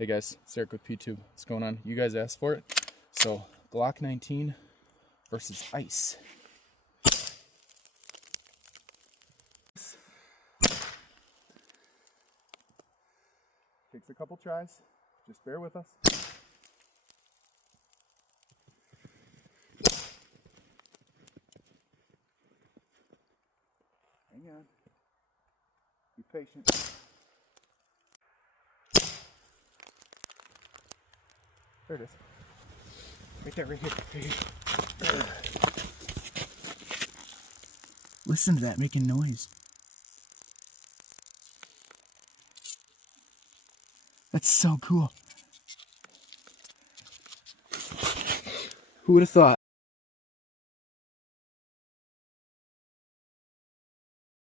Hey guys, it's Eric with P2. What's going on? You guys asked for it. So, Glock 19 versus ice. Takes a couple tries. Just bear with us. Hang on. Be patient. There it is. Right there, right here. Right here. Listen to that making noise. That's so cool. Who would have thought?